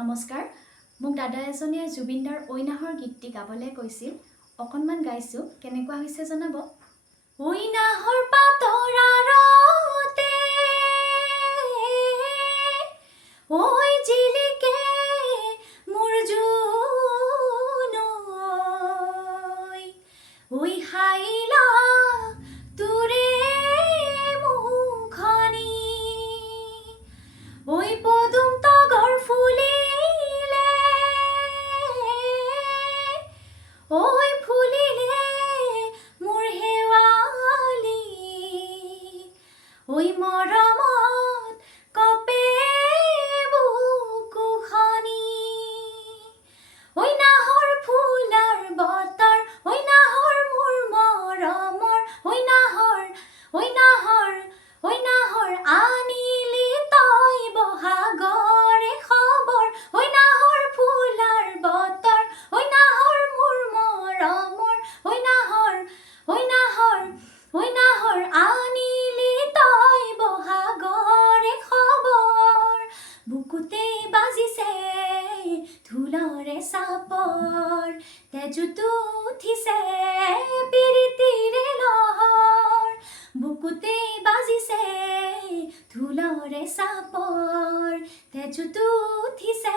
নমস্কাৰ মোক দাদা এজনে জুবিনদাৰ ঐনাহৰ গীতটি গাবলৈ কৈছিল অকনমান গাইছো কেনেকুৱা হৈছে জনাব ঐনাহৰ পাতৰ আৰতে ঐ জিলিকে মোৰ জোনৈ ঐ হাইলা তোৰে মুখনি ঐ পদুম তগৰ ফুলিলে ঐ ফুলিলে মোৰ হেৱালি ঐ মৰমত কপে বুকুখনি ঐ নাহৰ ফুলাৰ বতৰ ঐ নাহৰ মোৰ মৰমৰ ঐ নাহৰ আনিলি তই বহাগৰে খবৰ ঐ নাহৰ ফুলাৰ বতৰ ঐ নাহৰ মোৰ মৰমৰ ঐ নাহৰ আনিলি তই বহাগৰে খবৰ বুকুতে বাজিছে ঢোলৰে চাপৰ তেজুতো উঠিছে পিৰিতিৰে লহৰ বুকুতে বাজিছে ঢোলৰে চাপৰ তেজুতো উঠিছে